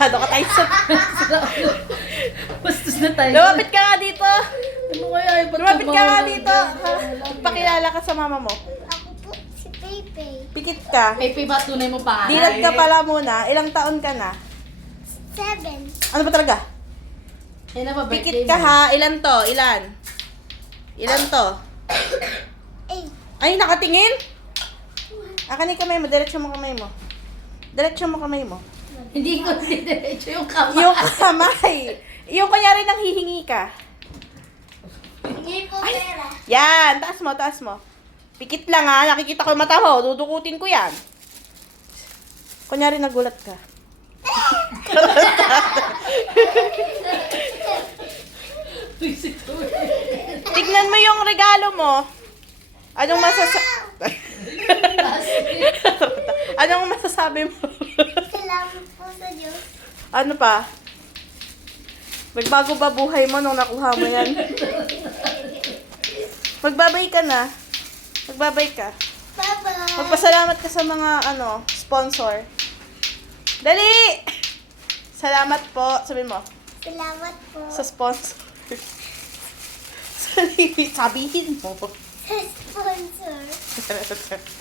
Masyado ka tayo sa... Bastos na tayo. Lumapit ka nga dito. Ano kaya yung Lumapit ka nga dito. Ha? Pakilala ka sa mama mo. Ako po si Pepe. Pikit ka. Pepe, ba tunay mo pa? Dilat ka pala muna. Ilang taon ka na? 7. Ano ba talaga? Eh, na ba birthday Pikit ka mo? ha. Ilan to? Ilan? Ilan to? 8. Ay, nakatingin? Akan yung kamay mo. Diretso mo kamay mo. Diretso mo kamay mo. Hindi ko diretso yung kamay. Yung kamay. Yung kunyari nang hihingi ka. Hindi po pera. Yan. Taas mo, taas mo. Pikit lang ha. Nakikita ko yung mata mo. Dudukutin ko yan. Kunyari nagulat ka. Tignan mo yung regalo mo. Anong Anong masasabi mo? Salamat po sa Diyos. Ano pa? Nagbago ba buhay mo nung nakuha mo yan? Magbabay ka na. Magbabay ka. Bye-bye. Magpasalamat ka sa mga sponsor. Dali! Salamat po. Sabi mo. Salamat po Sa sponsor. Sabihin mo. sa sponsor.